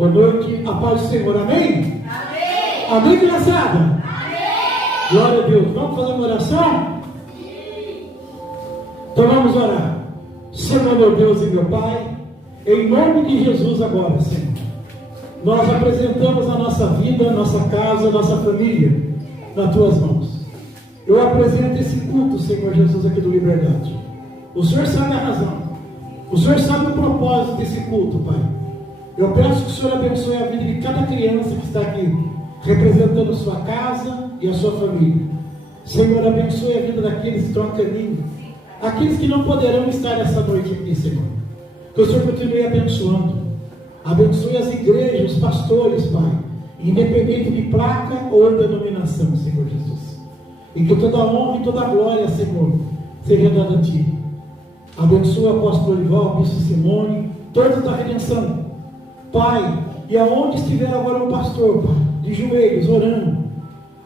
Boa noite, a paz do Senhor, amém? Amém! Amém, criançada? Amém! Glória a Deus. Vamos fazer uma oração? Sim! Então vamos orar. Senhor, meu Deus e meu Pai, em nome de Jesus agora, Senhor, nós apresentamos a nossa vida, a nossa casa, a nossa família nas Tuas mãos. Eu apresento esse culto, Senhor Jesus, aqui do Liberdade. O Senhor sabe a razão. O Senhor sabe o propósito desse culto, Pai. Eu peço que o Senhor abençoe a vida de cada criança que está aqui, representando a sua casa e a sua família. Senhor, abençoe a vida daqueles que estão a caminho, aqueles que não poderão estar essa noite aqui, Senhor. Que o Senhor continue abençoando. Abençoe as igrejas, os pastores, Pai, independente de placa ou denominação, Senhor Jesus. E que toda honra e toda glória, Senhor, seja dada a Ti. Abençoa o apóstolo Olival, o bispo Simone, todos da redenção, Pai, e aonde estiver agora o pastor, Pai, de joelhos, orando,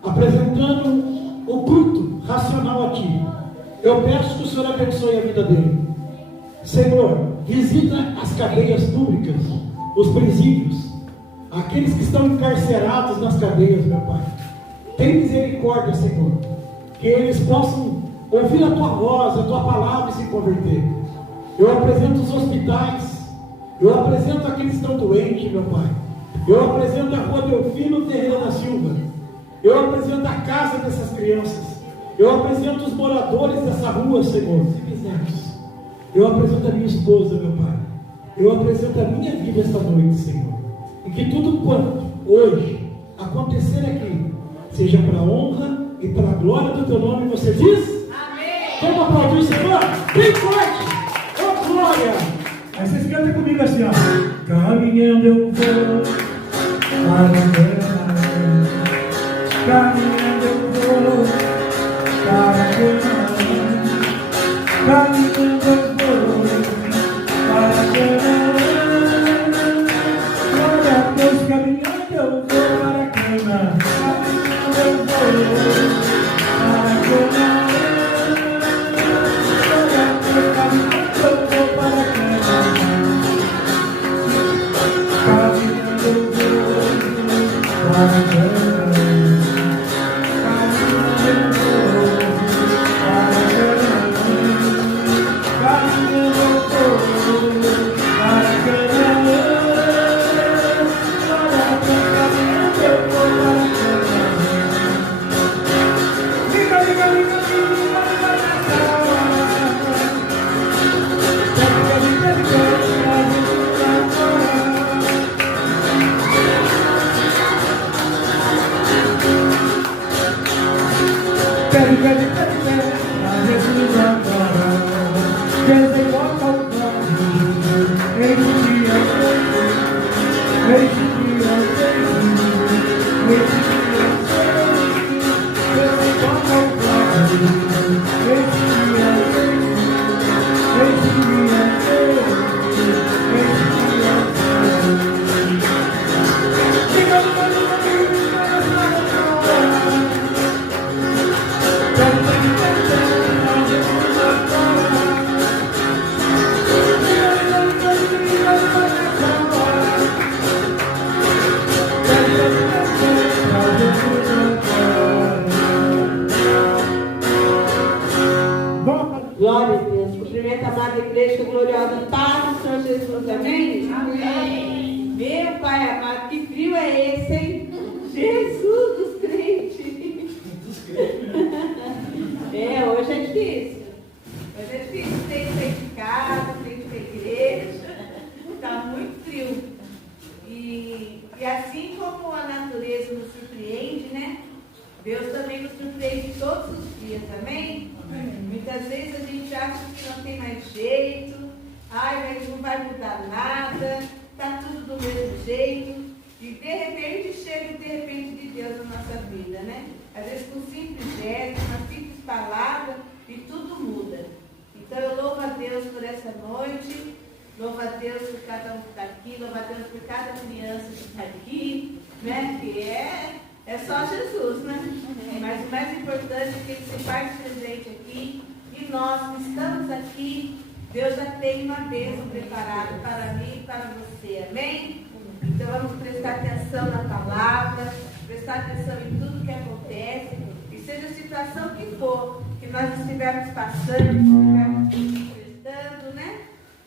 apresentando o culto racional a Ti, eu peço que o Senhor abençoe a vida dele. Senhor, visita as cadeias públicas, os presídios, aqueles que estão encarcerados nas cadeias, meu Pai. Tem misericórdia, Senhor, que eles possam ouvir a Tua voz, a Tua palavra e se converter. Eu apresento os hospitais, eu apresento aqueles que estão doentes, meu Pai. Eu apresento a rua Delfino Ferreira da Silva. Eu apresento a casa dessas crianças. Eu apresento os moradores dessa rua, Senhor, se quiseres. Eu apresento a minha esposa, meu Pai. Eu apresento a minha vida esta noite, Senhor. E que tudo quanto hoje acontecer aqui seja para a honra e para a glória do Teu nome. Você diz? Amém! Vamos aplaudir o Senhor? Bem forte! Oh, glória! Aí vocês cantam comigo assim, ó. Caminhando eu vou para a terra. Caminhando eu vou para a terra. Caminhando eu vou para a terra. Glória a Deus, caminhando eu vou para a cama. Caminhando eu vou para a cama. Glória a Deus. Cumprimento a amada igreja gloriosa. Paz do Senhor Jesus. Amém? Amém. Meu Pai amado, que frio é esse, hein? Jesus dos crentes. Hoje é difícil. Hoje é difícil. Tem que sair de casa, tem que ir para a igreja. Está muito frio. E assim como a natureza nos surpreende, né? Deus também nos surpreende todos os dias, amém? Muitas vezes a gente acha que não tem mais jeito, mas não vai mudar nada, está tudo do mesmo jeito, e de repente chega o de repente de Deus na nossa vida, né? Às vezes com um simples gesto, uma simples palavra, e tudo muda. Então eu louvo a Deus por essa noite, louvo a Deus por cada um que está aqui, louvo a Deus por cada criança que está aqui, né? Que é só Jesus, né? Mas o mais importante é que Ele se faz presente aqui. E nós que estamos aqui, Deus já tem uma bênção preparada para mim e para você. Amém? Então vamos prestar atenção na palavra, prestar atenção em tudo que acontece, e seja a situação que for, que nós estivermos passando, estivermos prestando, né?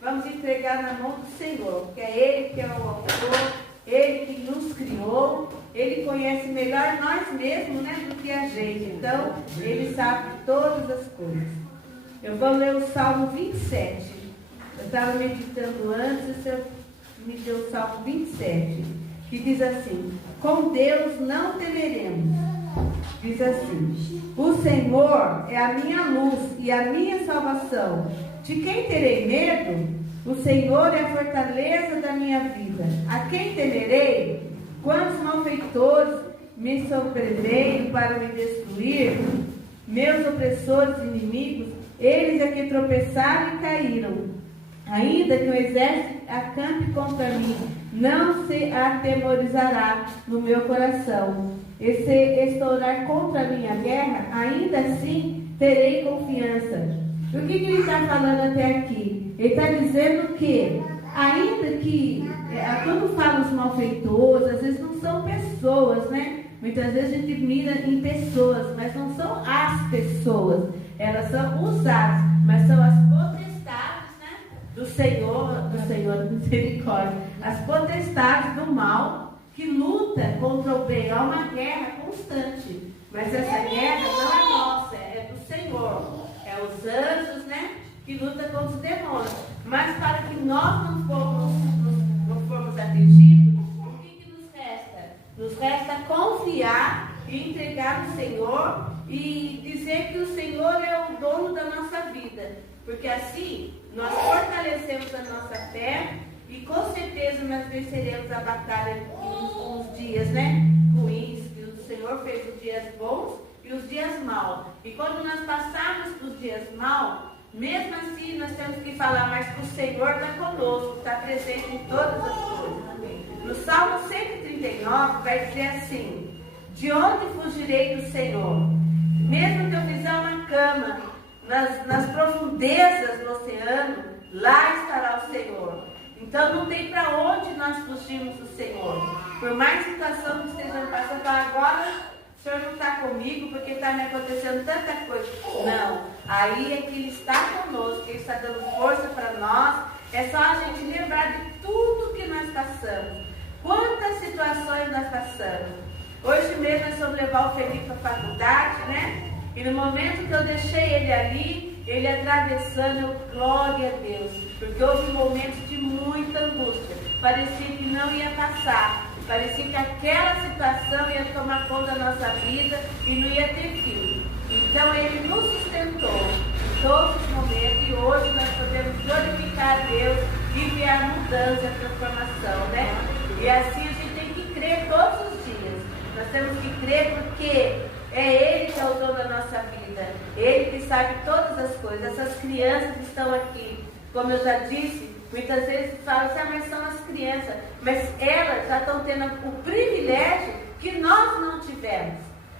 Vamos entregar na mão do Senhor, porque é Ele que é o autor, Ele que nos criou, Ele conhece melhor nós mesmos, né, do que a gente. Então, Ele sabe todas as coisas. Eu vou ler o Salmo 27. Eu estava meditando antes, o Senhor me deu o Salmo 27, que diz assim: com Deus não temeremos. Diz assim: o Senhor é a minha luz e a minha salvação. De quem terei medo? O Senhor é a fortaleza da minha vida. A quem temerei? Quantos malfeitores me sobreveio para me destruir? Meus opressores inimigos, eles é que tropeçaram e caíram. Ainda que o exército acampe contra mim, não se atemorizará no meu coração. E se estourar contra a minha guerra, ainda assim terei confiança. O que ele está falando até aqui? Ele está dizendo que, ainda que, quando fala os malfeitores, às vezes não são pessoas, né? Muitas vezes a gente mira em pessoas, mas não são as pessoas. Elas são usadas, mas são as potestades, né? Do Senhor de misericórdia. As potestades do mal que luta contra o bem. Há uma guerra constante. Mas essa guerra não é nossa, é do Senhor. É os anjos, né? Que lutam contra os demônios. Mas para que nós não formos atingidos, o que nos resta? Nos resta confiar e entregar ao Senhor e dizer que o Senhor é o dono da nossa vida. Porque assim nós fortalecemos a nossa fé e com certeza nós venceremos a batalha nos dias, né, ruins, que o Senhor fez os dias bons e os dias maus. E quando nós passarmos os dias maus, mesmo assim nós temos que falar, mas que o Senhor está conosco, está presente em todas as coisas. No Salmo 139 vai dizer assim: de onde fugirei do Senhor? Mesmo que eu fizer uma cama nas profundezas do oceano, lá estará o Senhor. Então não tem para onde nós fugirmos do Senhor. Por mais situação que estejamos passando, agora o Senhor não está comigo porque está me acontecendo tanta coisa. Não, aí é que Ele está conosco, Ele está dando força para nós. É só a gente lembrar de tudo que nós passamos. Quantas situações nós passamos. Hoje mesmo nós fomos levar o Felipe para a faculdade, né? E no momento que eu deixei ele ali, ele atravessando, eu, glória a Deus. Porque houve momentos de muita angústia. Parecia que não ia passar. Parecia que aquela situação ia tomar conta da nossa vida e não ia ter fim. Então ele nos sustentou em todos os momentos. E hoje nós podemos glorificar a Deus e ver a mudança, a transformação, né? E assim a gente tem que crer todos os dias. Nós temos que crer porque é Ele que é o dono da nossa vida. Ele que sabe todas as coisas. Essas crianças que estão aqui, como eu já disse, muitas vezes falam assim, mas são as crianças. Mas elas já estão tendo o privilégio que nós não tivemos.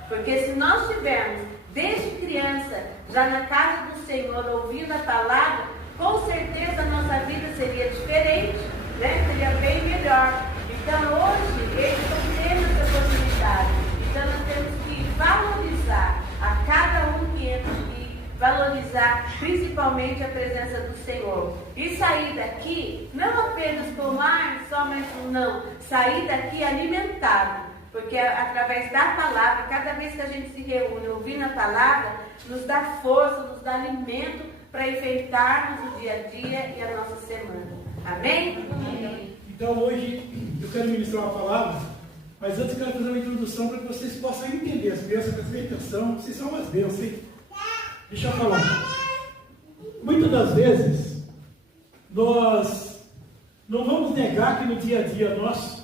Porque se nós tivermos, desde criança, já na casa do Senhor, ouvindo a palavra, com certeza a nossa vida seria diferente, né? Seria bem melhor. Então hoje, eles estão tendo essa possibilidade. Então nós temos que valorizar a cada um que entra aqui, valorizar principalmente a presença do Senhor. E sair daqui, não apenas tomar só mais um, não. Sair daqui alimentado. Porque através da palavra, cada vez que a gente se reúne ouvindo a palavra, nos dá força, nos dá alimento para enfrentarmos o dia a dia e a nossa semana. Amém? Amém. Então hoje eu quero ministrar uma palavra, mas antes eu quero fazer uma introdução para que vocês possam entender. As crianças prestem atenção, vocês são umas bênçãos, hein? Deixa eu falar. Muitas das vezes, nós não vamos negar que no dia a dia nosso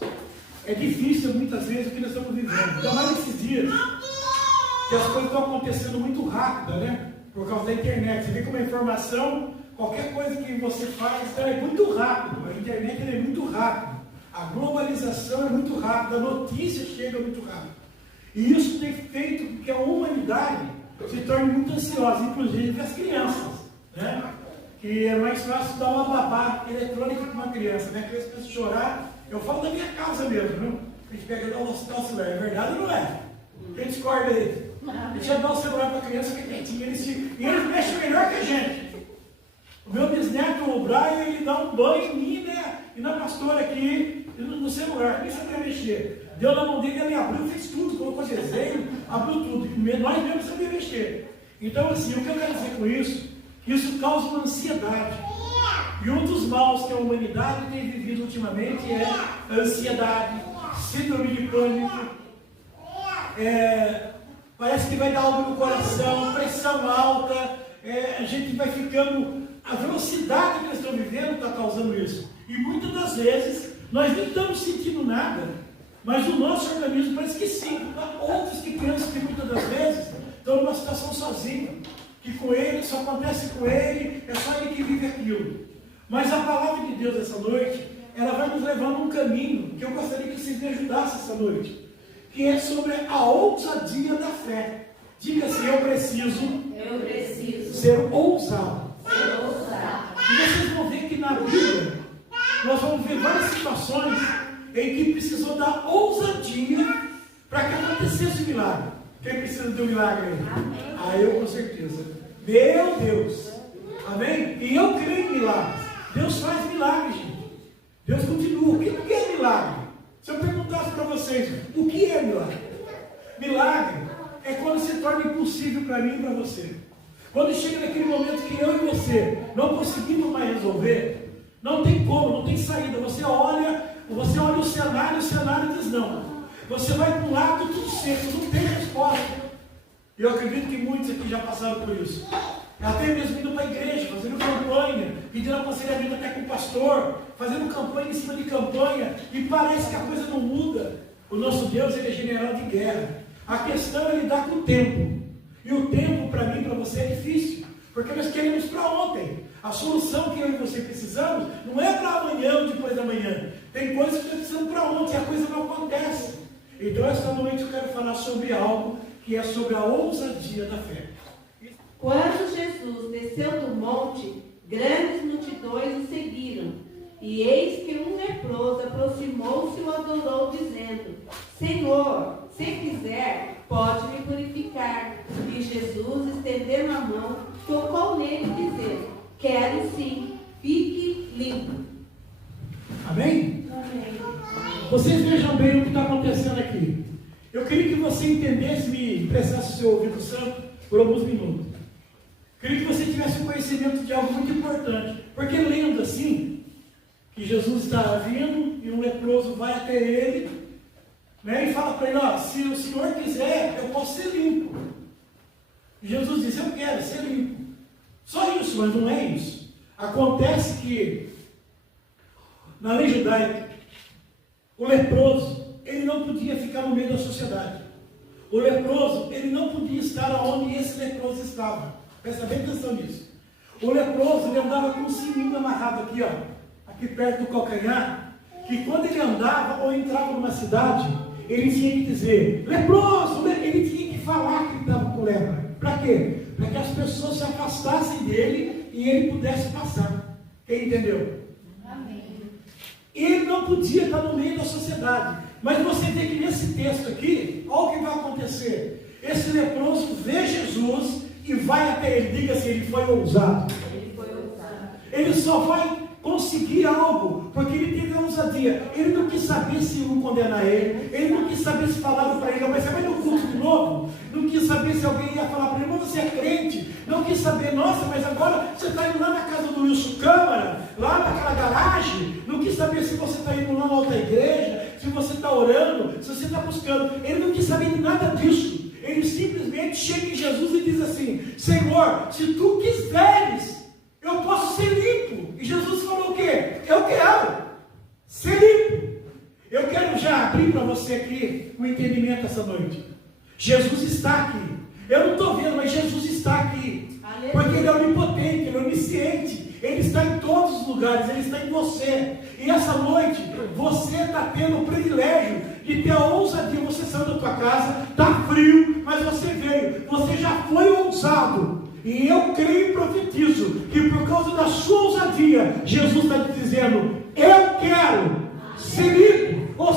é difícil muitas vezes o que nós estamos vivendo. Ainda mais nesses dias que as coisas estão acontecendo muito rápido, né? Por causa da internet. Você vê como a informação, qualquer coisa que você faz, é muito rápido. A internet é muito rápido. A globalização é muito rápida, a notícia chega muito rápido. E isso tem feito com que a humanidade se torne muito ansiosa, inclusive as crianças, né? Que é mais fácil dar uma babá eletrônica para uma criança, né? A criança começa a chorar, Eu falo da minha casa mesmo, viu? A gente pega e dá o celular, é verdade ou não é? Quem discorda aí? A gente já dá o celular para a criança que é quietinha, e eles mexem melhor que a gente. O meu bisneto, o Brian, ele dá um banho em mim, né? E na pastora aqui, no celular, nem sabia mexer. Deu na mão dele, ele abriu, fez tudo, colocou desenho, abriu tudo. Nós mesmos sabíamos mexer. Então, assim, o que eu quero dizer com isso? Isso causa uma ansiedade. E um dos maus que a humanidade tem vivido ultimamente é a ansiedade, síndrome de pânico, parece que vai dar algo no coração, pressão alta, a gente vai ficando, a velocidade que eles estão vivendo está causando isso. E muitas das vezes nós nem estamos sentindo nada, mas o nosso organismo parece que sim. Outros que pensam que muitas das vezes estão numa situação sozinho, que com ele só acontece com ele, é só ele que vive aquilo. Mas a palavra de Deus essa noite, ela vai nos levar num caminho que eu gostaria que vocês me ajudassem essa noite, que é sobre a ousadia da fé. Diga assim: eu preciso ser ousado. E vocês vão ver que na Bíblia nós vamos ver várias situações em que precisou dar ousadia para que acontecesse o milagre. Quem precisa de um milagre aí? Ah, eu com certeza. Meu Deus. Amém? E eu creio em milagres. Deus faz milagres, gente. Deus continua. O que é milagre? Se eu perguntasse para vocês, o que é milagre? Milagre é quando se torna impossível para mim e para você. Quando chega naquele momento que eu e você não conseguimos mais resolver, não tem como, não tem saída. Você olha o cenário diz não. Você vai para um lado, tudo seco, não tem resposta. Eu acredito que muitos aqui já passaram por isso. Até mesmo indo para a igreja, fazendo campanha, pedindo aconselhamento até com o pastor, fazendo campanha em cima de campanha, e parece que a coisa não muda. O nosso Deus, ele é general de guerra. A questão é lidar com o tempo. E o tempo, para mim e para você, é difícil, porque nós queremos para ontem. A solução que eu e você precisamos não é para amanhã ou depois da manhã. Tem coisas que nós precisamos para ontem e a coisa não acontece. Então, esta noite eu quero falar sobre algo que é sobre a ousadia da fé. Quando Jesus desceu do monte, grandes multidões o seguiram. E eis que um leproso aproximou-se e o adorou, dizendo: Senhor, se quiser, pode me purificar. E Jesus, estendendo a mão, tocou nele, dizendo: Quero sim, fique limpo. Amém? Amém. Vocês vejam bem o que está acontecendo aqui. Eu queria que você entendesse, me prestasse o seu ouvido santo por alguns minutos. Queria que você tivesse um conhecimento de algo muito importante. Porque lendo assim, que Jesus está vindo e um leproso vai até ele, né, e fala para ele: ó, se o Senhor quiser, eu posso ser limpo. E Jesus diz: eu quero ser limpo. Só isso, mas não é isso. Acontece que na lei judaica, o leproso, ele não podia ficar no meio da sociedade. O leproso, ele não podia estar onde esse leproso estava. Presta bem atenção nisso. O leproso, ele andava com um sininho amarrado aqui, ó, aqui perto do calcanhar, que quando ele andava ou entrava numa cidade, ele tinha que dizer: leproso, ele tinha que falar que ele estava com lepra. Para quê? Para que as pessoas se afastassem dele e ele pudesse passar. Quem entendeu? Amém. Ele não podia estar no meio da sociedade. Mas você vê que nesse texto aqui, olha o que vai acontecer. Esse leproso vê Jesus e vai até ele. Diga assim: ele foi ousado. Ele foi ousado. Ele só vai conseguir algo porque ele teve a ousadia. Ele não quis saber se iam condenar ele. Ele não quis saber se falaram para ele: mas você vai no culto de novo? Não quis saber se alguém ia falar para ele: mas você é crente? Não quis saber: nossa, mas agora você está indo lá na casa do Wilson Câmara, lá naquela garagem. Não quis saber se você está indo lá na outra igreja, se você está orando, se você está buscando. Ele não quis saber de nada disso. Ele simplesmente chega em Jesus e diz assim: Senhor, se tu quiseres, eu posso ser limpo. E Jesus falou o quê? Eu quero ser limpo. Eu quero já abrir para você aqui um entendimento essa noite. Jesus está aqui. Eu não estou vendo, mas Jesus está aqui. Aleluia. Porque Ele é onipotente, Ele é onisciente. Ele está em todos os lugares, Ele está em você. E essa noite, você está tendo o privilégio de ter a ousadia. Você saiu da tua casa, está frio, mas você veio. Você já foi ousado. E eu creio e profetizo que por causa da sua ousadia, Jesus está te dizendo: eu quero ser livre.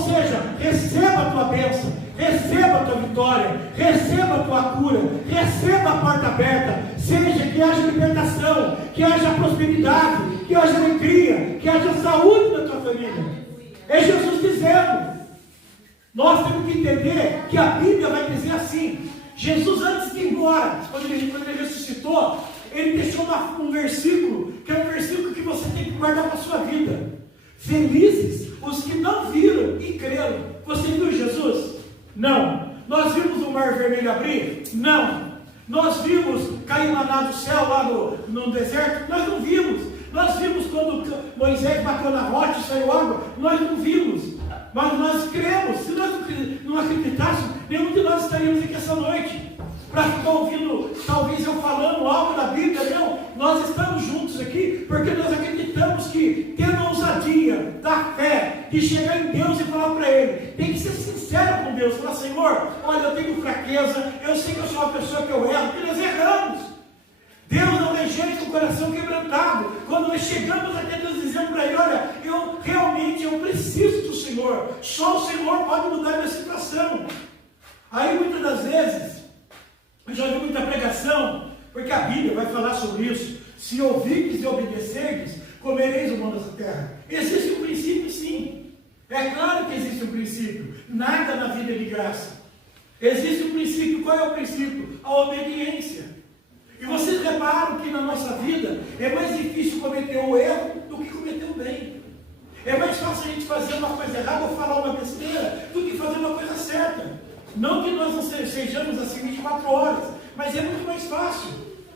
seja, receba a tua bênção, receba a tua vitória, receba a tua cura, receba a porta aberta, seja que haja libertação, que haja prosperidade, que haja alegria, que haja saúde na tua família. É Jesus dizendo. Nós temos que entender que a Bíblia vai dizer assim. Jesus, antes de ir embora, quando ele ressuscitou, ele deixou um versículo, que é um versículo que você tem que guardar para a sua vida. Felizes os que não viram e creram. Você viu Jesus? Não. Nós vimos o mar vermelho abrir? Não. Nós vimos cair maná do céu lá no deserto? Nós não vimos. Nós vimos quando Moisés bateu na rocha e saiu água? Nós não vimos. Mas nós cremos. Se nós não acreditássemos, nenhum de nós estaríamos aqui essa noite para ficar ouvindo, talvez eu falando algo da Bíblia. Não, nós estamos juntos aqui porque nós acreditamos que, tendo a ousadia da fé de chegar em Deus e falar para Ele, tem que ser sincero com Deus, falar: Senhor, olha, eu tenho fraqueza, eu sei que eu sou uma pessoa que eu erro, que nós erramos. Deus não rejeita o coração quebrantado. Quando nós chegamos até Deus dizendo para Ele: olha, eu preciso do Senhor, só o Senhor pode mudar a minha situação. Aí muitas das vezes, eu já vi muita pregação, porque a Bíblia vai falar sobre isso: se ouvirdes e obedecerdes, comereis o pão dessa terra. Existe um princípio, sim. É claro que existe um princípio. Nada na vida é de graça. Existe um princípio. Qual é o princípio? A obediência. E vocês reparam que na nossa vida é mais difícil cometer o erro do que cometer o bem. É mais fácil a gente fazer uma coisa errada ou falar uma besteira do que fazer uma coisa certa. Não que nós não sejamos assim 24 horas, mas é muito mais fácil.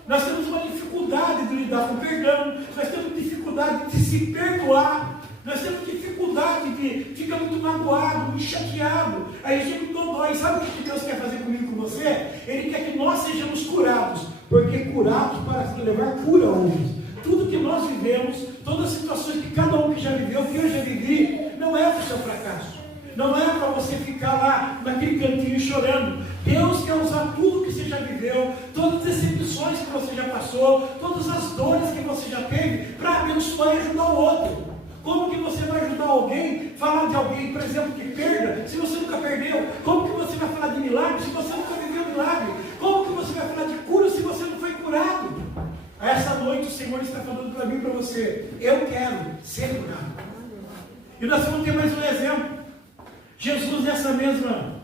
Nós temos uma dificuldade de lidar com perdão, nós temos dificuldade de se perdoar, nós temos dificuldade de ficar muito magoado, muito chateado. Aí a gente não dói. Sabe o que Deus quer fazer comigo e com você? Ele quer que nós sejamos curados, porque curados para levar cura a outros. Tudo que nós vivemos, todas as situações que cada um que já viveu, que eu já vivi, não é para o seu fracasso. Não é para você ficar lá naquele cantinho chorando. Deus quer usar tudo que você já viveu, todas as decepções que você já passou, todas as dores que você já teve, para abençoar e ajudar o outro. Como que você vai ajudar alguém, falar de alguém, por exemplo, que perda, se você nunca perdeu? Como que você vai falar de milagre, se você nunca viveu milagre? Como que você vai falar de cura, se você não foi curado? Essa noite o Senhor está falando para mim e para você: eu quero ser curado. E nós vamos ter mais um exemplo. Jesus, nessa mesma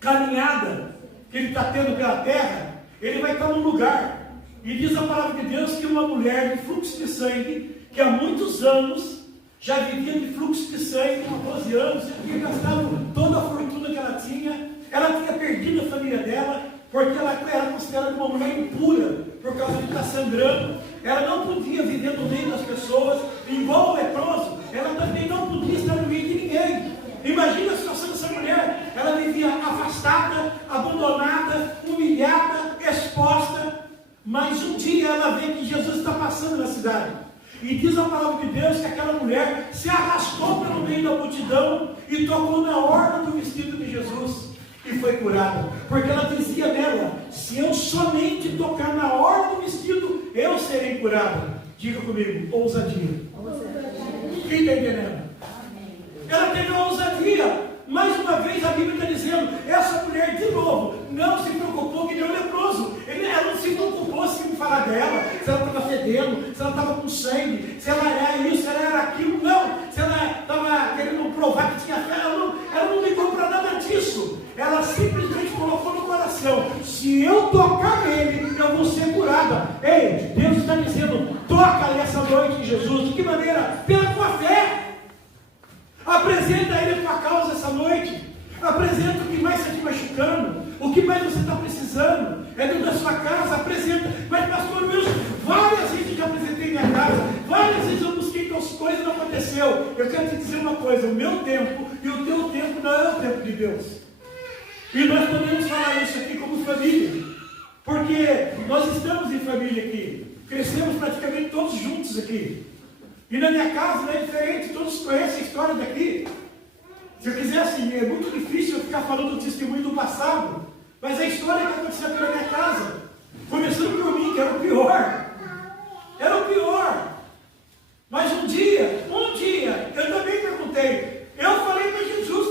caminhada que ele está tendo pela terra, ele vai estar num lugar, e diz a palavra de Deus que uma mulher de fluxo de sangue, que há muitos anos já vivia de fluxo de sangue, há 12 anos, já tinha gastado toda a fortuna que ela tinha perdido a família dela, porque ela era considerada uma mulher impura, por causa de estar sangrando. Ela não podia viver no meio das pessoas, igual o leproso, ela também não podia estar no meio de ninguém. Imagina a situação dessa mulher. Ela vivia afastada, abandonada, humilhada, exposta. Mas um dia ela vê que Jesus está passando na cidade. E diz a palavra de Deus que aquela mulher se arrastou pelo meio da multidão e tocou na orla do vestido de Jesus. E foi curada. Porque ela dizia nela: se eu somente tocar na orla do vestido, eu serei curada. Diga comigo: ousadia. Quem está entendendo? Ela teve uma ousadia. Mais uma vez a Bíblia está dizendo: essa mulher de novo não se preocupou que nem o leproso. Ela não se preocupou se falar dela, se ela estava fedendo, se ela estava com sangue, se ela era isso, se ela era aquilo. Não, se ela estava querendo provar que tinha fé. Ela não ligou para nada disso. Ela simplesmente colocou no coração: se eu tocar nele, eu vou ser curada. Ei, Deus está dizendo: toca nessa noite em Jesus. De que maneira? Pela tua fé. Apresenta a Ele a tua causa essa noite. Apresenta o que mais está te machucando, o que mais você está precisando. É dentro da sua casa. Apresenta. Mas pastor Wilson, várias vezes eu já apresentei minha casa, várias vezes eu busquei as coisas e não aconteceu. Eu quero te dizer uma coisa: o meu tempo e o teu tempo não é o tempo de Deus. E nós podemos falar isso aqui como família, porque nós estamos em família aqui, crescemos praticamente todos juntos aqui. E na minha casa não é diferente, todos conhecem a história daqui. Se eu quiser, assim, é muito difícil eu ficar falando do testemunho do passado, mas a história que aconteceu aqui na minha casa, começando por mim, que era o pior. Era o pior. Mas um dia, eu também perguntei. Eu falei para Jesus,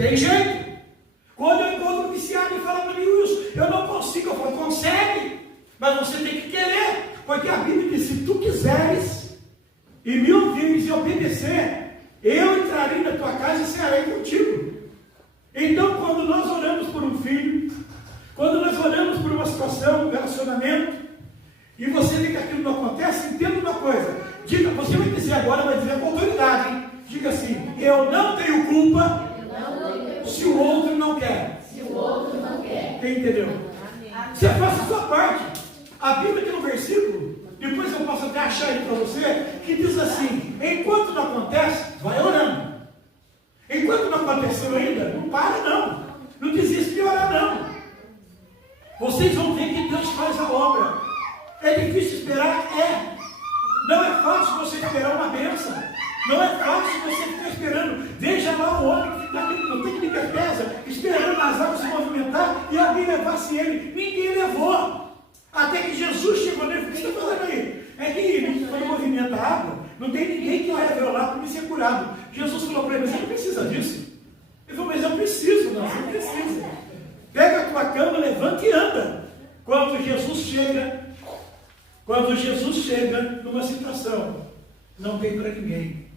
Tem jeito. Quando eu encontro um viciado e fala para mim, Wilson, eu não consigo, eu falo, consegue, mas você tem que querer, porque a Bíblia diz, se tu quiseres e me ouvires e obedecer, eu entrarei na tua casa e cearei contigo. Então, quando nós oramos por um filho, quando nós oramos por uma situação, um relacionamento, e você vê que aquilo não acontece, entenda uma coisa, diga, você vai dizer agora, vai dizer com autoridade, hein? Diga assim, eu não tenho culpa se o outro não quer. Quem entendeu? Você faça a sua parte. A Bíblia tem um versículo, depois eu posso até achar ele para você, que diz assim, enquanto não acontece, vai orando. Enquanto não aconteceu ainda, não para não. Não desiste de orar não. Vocês vão ver que Deus faz a obra. É difícil esperar? É. Não é fácil você esperar uma bênção. Não é fácil você ficar esperando. Veja lá o homem que fica no técnica pesa, esperando as águas se movimentar e alguém levasse ele. Ninguém levou. Até que Jesus chegou nele. O que você está fazendo aí? É que quando movimenta a água, não tem ninguém que leve eu lá para me ser curado. Jesus falou para ele, mas você não precisa disso. Ele falou, mas eu preciso, não, você precisa. Pega a tua cama, levanta e anda. Quando Jesus chega numa situação, não tem para ninguém.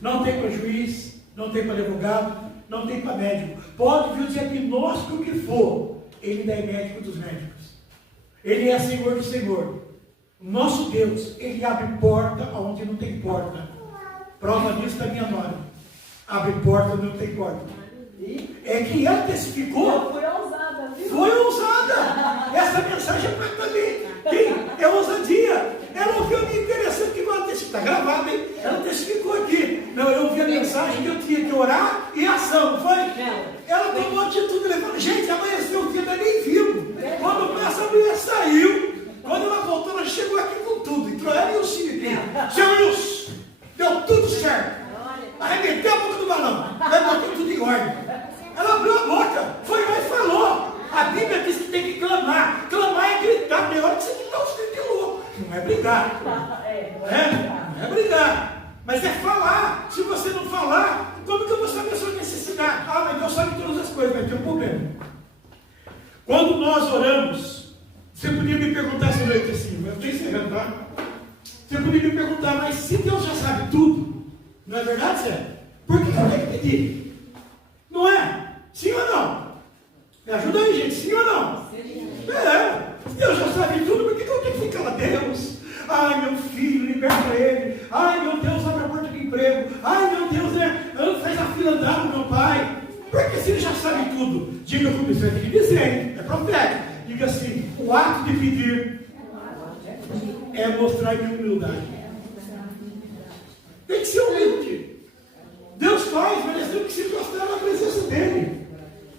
Não tem para juiz, não tem para advogado, não tem para médico. Pode vir o diagnóstico que for, ele é médico dos médicos. Ele é Senhor do Senhor. Nosso Deus, Ele abre porta onde não tem porta. Prova disso da minha nora. Abre porta onde não tem porta. É que ela testificou. Foi ousada. Essa mensagem é para mim. É ousadia. Ela ouviu a minha interessante que ela testificou. Está gravado, hein? Ela testificou aqui. Não, eu ouvi a mensagem que eu tinha que orar e ação, não foi? Ela tomou atitude. Ela falou, gente, amanheceu o dia, eu nem viu. Quando essa mulher saiu, quando ela voltou, ela chegou aqui com tudo. Entrou ela e o Cine. Seu Wilson, deu tudo certo. Arrebentei a boca do balão. Vai botar tudo em ordem. Ela abriu a boca, foi lá e falou. A Bíblia diz que tem que clamar. Clamar é gritar. Tem hora que você tem que dar os gritos loucos. Não é brigar. Não é brigar. Mas é falar. Se você não falar, como que eu vou saber a sua necessidade? Ah, mas Deus sabe todas as coisas, vai ter um problema. Quando nós oramos, você podia me perguntar essa noite assim, eu estou encerrando, tá? Você podia me perguntar, mas se Deus já sabe tudo, não é verdade, Zé? Por que eu tenho que pedir? Não é? Sim ou não? Me ajuda aí, gente, sim ou não? Se Deus já sabe tudo, por que eu tenho que ficar lá? Deus, ai meu filho, liberta ele. Ai meu Deus, abre a porta de emprego. Ai meu Deus, faz a fila andar no meu pai. Porque se ele já sabe tudo, diga comigo, você vai ter que dizer, hein? É profético. Diga assim, o ato de pedir é mostrar minha humildade. Tem que ser humilde. Deus faz, mas nós temos que se prostrar na presença dele.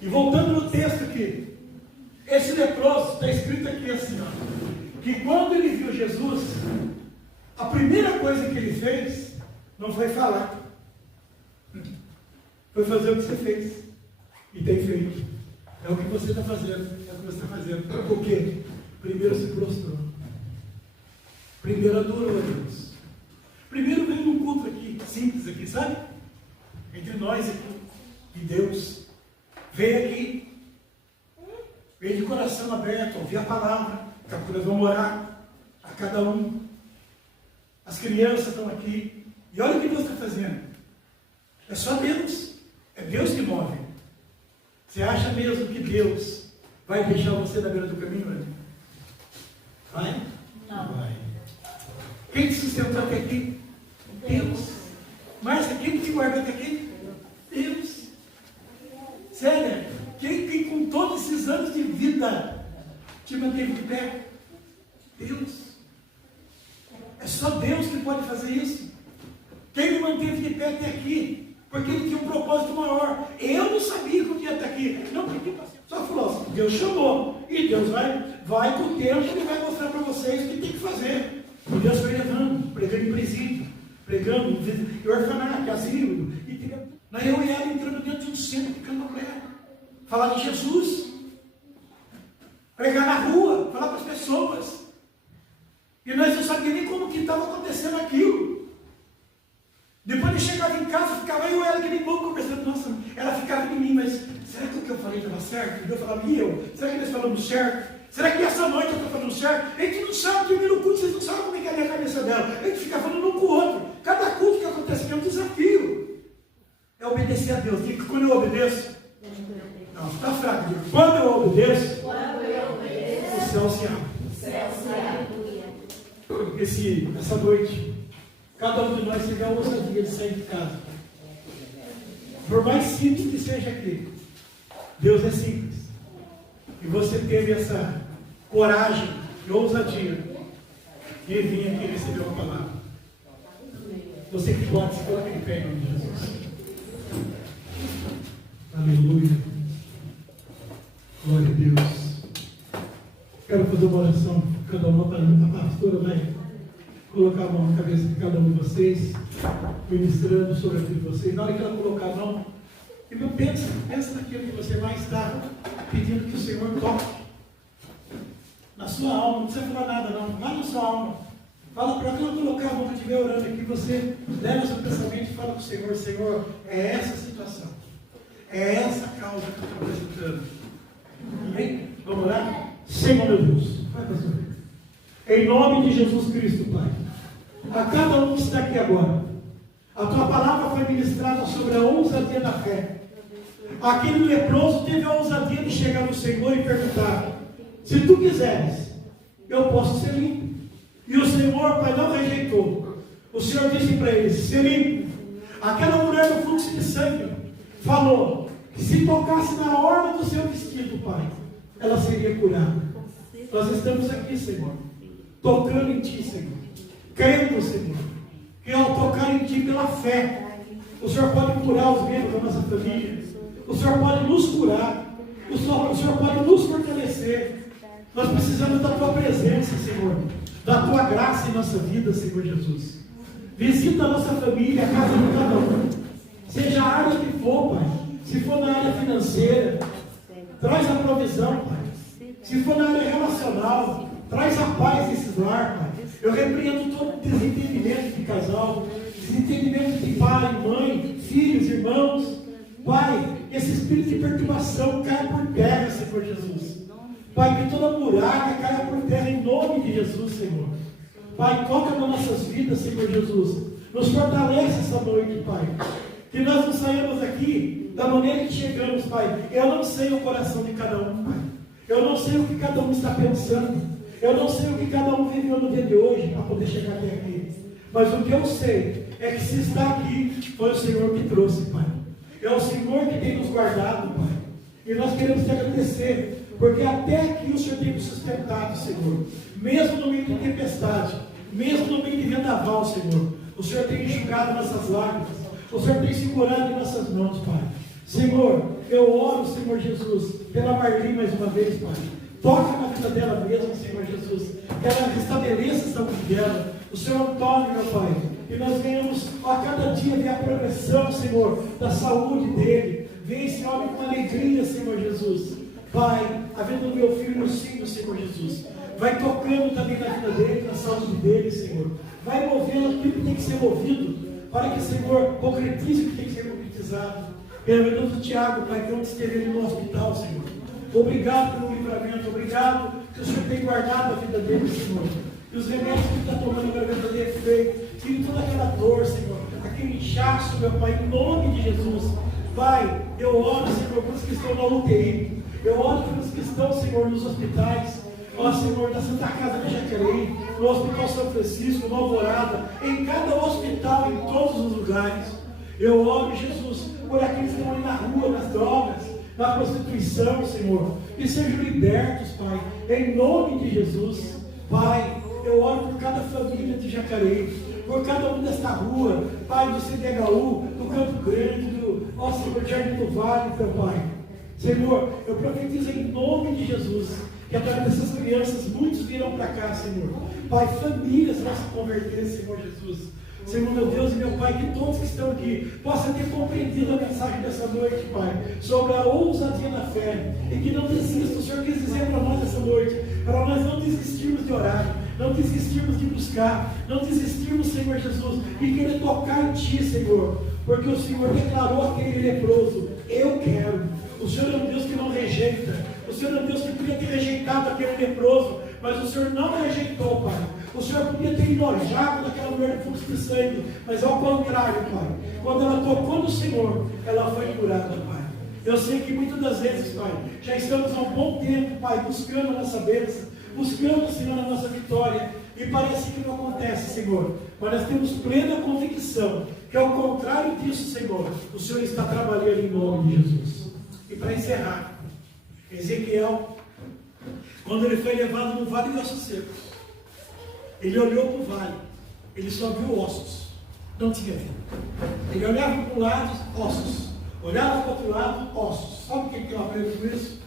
E voltando no texto aqui, esse leproso, está escrito aqui assim, ó, que quando ele viu Jesus, a primeira coisa que ele fez, não foi falar, foi fazer o que você fez, e tem feito. É o que você está fazendo, é o que você está fazendo. Por quê? Primeiro se prostrou. Primeiro adorou a Deus. Primeiro veio num culto aqui, simples aqui, sabe? Entre nós aqui, e Deus. Veio aqui, veio de coração aberto, ouvir a palavra. Daqui a pouco nós vamos orar a cada um. As crianças estão aqui. E olha o que Deus está fazendo. É só Deus. É Deus que move. Você acha mesmo que Deus vai deixar você na beira do caminho, né? Vai? Não. Vai. Quem te sustentou até aqui? Deus. Márcia, quem te guardou até aqui? Deus. Sério? Quem com todos esses anos de vida te manteve de pé? Deus. É só Deus que pode fazer isso. Quem me manteve de pé até aqui? Porque ele tinha um propósito maior. Eu não sabia que eu ia estar aqui. Não pedi paciência. Só falou assim, Deus chamou. E Deus vai com o tempo, ele vai mostrar para vocês o que tem que fazer. E Deus foi levando, pregando em presídio, pregando em orfanato, asilo. Eu e ela entrando dentro de um centro de candomblé. Falar de Jesus. Pregar na rua, falar para as pessoas. E nós não sabíamos nem como que estava acontecendo aquilo. Depois ele chegava em casa, ficava eu e ela que nem pouco conversando. Nossa, ela ficava certo? E Deus falava, e eu? Será que nós falamos certo? Será que essa noite eu estou falando certo? A gente não sabe, termina o culto, vocês não sabem como é que é a cabeça dela. A gente fica falando um com o outro. Cada culto que acontece aqui é um desafio. É obedecer a Deus. Diga que quando eu obedeço, não, você está fraco. Diga, quando eu obedeço, o céu se abre. Essa noite, cada um de nós teve a ousadia de sair de casa. Por mais simples que seja aqui, Deus é simples. E você teve essa coragem e ousadia de vir aqui receber uma palavra. Você que pode se colocar em pé em nome de Jesus. Aleluia. Glória a Deus. Quero fazer uma oração. Cada uma, a pastora vai colocar a mão na cabeça de cada um de vocês, ministrando sobre a vida de vocês. Na hora que ela colocar a mão, pensa naquilo que você mais está pedindo que o Senhor toque na sua alma. Não precisa falar nada não, vai na sua alma. Fala para ela colocar a mão que estiver orando aqui, você leva o seu pensamento e fala para o Senhor, Senhor, é essa situação, é essa causa que eu estou apresentando. Amém? Vamos lá? Senhor meu Deus, vai pastor. Em nome de Jesus Cristo, Pai, a cada um que está aqui agora, a tua palavra foi ministrada sobre a ousadia da fé. Aquele leproso teve a ousadia de chegar no Senhor e perguntar, se tu quiseres, eu posso ser limpo. E o Senhor, Pai, não rejeitou. O Senhor disse para ele, ser limpo. Aquela mulher do fluxo de sangue falou que se tocasse na orla do seu vestido, Pai, ela seria curada. Nós estamos aqui, Senhor, tocando em Ti, Senhor, crendo, Senhor, que ao tocar em Ti pela fé, o Senhor pode curar os membros da nossa família, o Senhor pode nos curar, o Senhor pode nos fortalecer. Nós precisamos da Tua presença, Senhor, da Tua graça em nossa vida, Senhor Jesus. Visita a nossa família, a casa de cada um, seja a área que for, Pai. Se for na área financeira, traz a provisão, Pai. Se for na área relacional, traz a paz nesses lar, Pai. Eu repreendo todo desentendimento de casal, desentendimento de pai, mãe, filhos, irmãos. Pai, esse espírito de perturbação caia por terra, Senhor Jesus. Pai, que toda muralha caia por terra em nome de Jesus, Senhor. Pai, toca nas nossas vidas, Senhor Jesus. Nos fortalece essa noite, Pai. Que nós não saímos aqui da maneira que chegamos, Pai. Eu não sei o coração de cada um, Pai. Eu não sei o que cada um está pensando. Eu não sei o que cada um viveu no dia de hoje para poder chegar até aqui. Mas o que eu sei é que se está aqui, foi o Senhor que trouxe, Pai. É o Senhor que tem nos guardado, Pai. E nós queremos te agradecer, porque até aqui o Senhor tem nos sustentado, Senhor. Mesmo no meio de tempestade, mesmo no meio de vendaval, Senhor. O Senhor tem enxugado nossas lágrimas. O Senhor tem segurado em nossas mãos, Pai. Senhor, eu oro, Senhor Jesus, pela Marli mais uma vez, Pai. Toca na vida dela mesmo, Senhor Jesus. Que ela restabeleça a saúde dela. O Senhor Antônio, meu Pai. E nós venhamos a cada dia ver a progressão, Senhor, da saúde dele. Vem esse homem com alegria, Senhor Jesus. Pai, a vida do meu filho no ensino, Senhor Jesus. Vai tocando também na vida dele, na saúde dele, Senhor. Vai movendo aquilo que tem que ser movido, para que, Senhor, concretize o que tem que ser concretizado. Pelo menos o Tiago, Pai, que ontem esteve ali no hospital, Senhor. Obrigado pelo livramento, obrigado que o Senhor tem guardado a vida dele, Senhor. E os remédios que está tomando a garganta dele é feito. Tire toda aquela dor, Senhor, aquele inchaço, meu Pai, em nome de Jesus. Pai, eu oro, Senhor, pelos que estão na UTI. Eu oro pelos que estão, Senhor, nos hospitais. Ó, Senhor, da Santa Casa de Jacareí, no Hospital São Francisco, no Alvorada, em cada hospital, em todos os lugares. Eu oro, Jesus, por aqueles que estão ali na rua, nas drogas, na prostituição, Senhor. Que sejam libertos, Pai, em nome de Jesus. Pai, eu oro por cada família de Jacareí, por cada um desta rua, Pai, do CDHU, do Campo Grande, ó Senhor, Jardim do Vale, meu Pai. Senhor, eu profetizo em nome de Jesus, que através dessas crianças, muitos virão para cá, Senhor. Pai, famílias vão se converter, Senhor Jesus. Senhor, meu Deus e meu Pai, que todos que estão aqui possam ter compreendido a mensagem dessa noite, Pai, sobre a ousadia da fé, e que não desista. O Senhor quis dizer para nós essa noite, para nós não desistirmos de orar, não desistirmos de buscar, não desistirmos, Senhor Jesus, e querer tocar em Ti, Senhor, porque o Senhor declarou aquele leproso, eu quero. O Senhor é um Deus que não rejeita. O Senhor é um Deus que podia ter rejeitado aquele leproso, mas o Senhor não rejeitou, Pai. O Senhor podia ter enojado daquela mulher de fluxo de sangue, mas ao contrário, Pai. Quando ela tocou no Senhor, ela foi curada, Pai. Eu sei que muitas das vezes, Pai, já estamos há um bom tempo, Pai, buscando a nossa bênção, buscando, Senhor, a nossa vitória, e parece que não acontece, Senhor. Mas nós temos plena convicção que, ao contrário disso, Senhor, o Senhor está trabalhando em nome de Jesus. E para encerrar, Ezequiel, quando ele foi levado no vale de ossos secos, ele olhou para o vale, ele só viu ossos, não tinha vida. Ele olhava para um lado, ossos, olhava para o outro lado, ossos. Sabe o que eu aprendo com isso?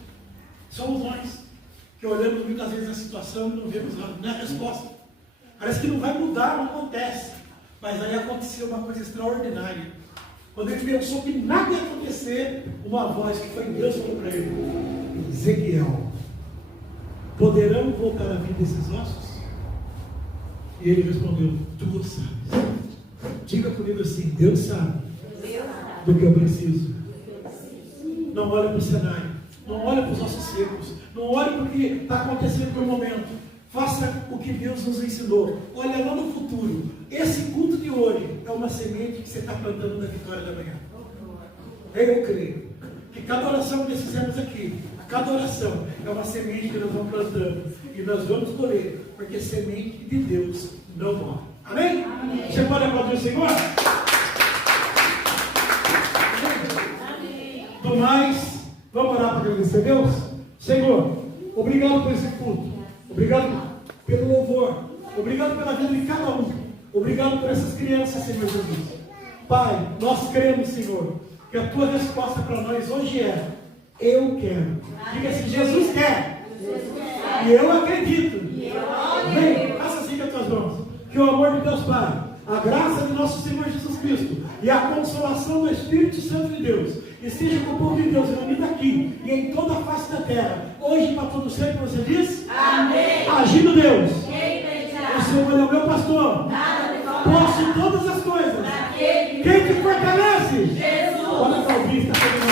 Somos nós que olhamos muitas vezes a situação e não vemos a resposta. Parece que não vai mudar, não acontece. Mas aí aconteceu uma coisa extraordinária. Quando ele pensou que nada ia acontecer, uma voz que foi Deus falou para ele: Ezequiel, poderão voltar à vida esses ossos? E ele respondeu: tu sabes. Diga comigo assim: Deus sabe do que eu preciso. Não olhe para o cenário, não olhe para os ossos secos, não olhe para o que está acontecendo no momento. Faça o que Deus nos ensinou. Olha lá no futuro. Esse culto de hoje é uma semente que você está plantando na vitória da manhã. Eu creio que cada oração que nós fizemos aqui, cada oração é uma semente que nós vamos plantando. E nós vamos colher, porque semente de Deus não morre. Amém? Amém. Você pode aplaudir o Senhor? Amém. Do mais, vamos orar para agradecer a Deus? Senhor, obrigado por esse culto. Obrigado pelo louvor. Obrigado pela vida de cada um. Obrigado por essas crianças, Senhor Jesus. Pai, nós cremos, Senhor, que a tua resposta para nós hoje é: eu quero. Diga assim: Jesus quer. E eu acredito. Vem, faça assim com as tuas mãos. Que o amor de Deus Pai, a graça de nosso Senhor Jesus Cristo e a consolação do Espírito Santo de Deus esteja com o povo de Deus reunido aqui e em toda a face da terra, hoje e para todo sempre. Você diz? Amém. Agindo Deus, o Senhor é o meu pastor, posso todas as coisas. Quem te fortalece? Jesus. Olha para o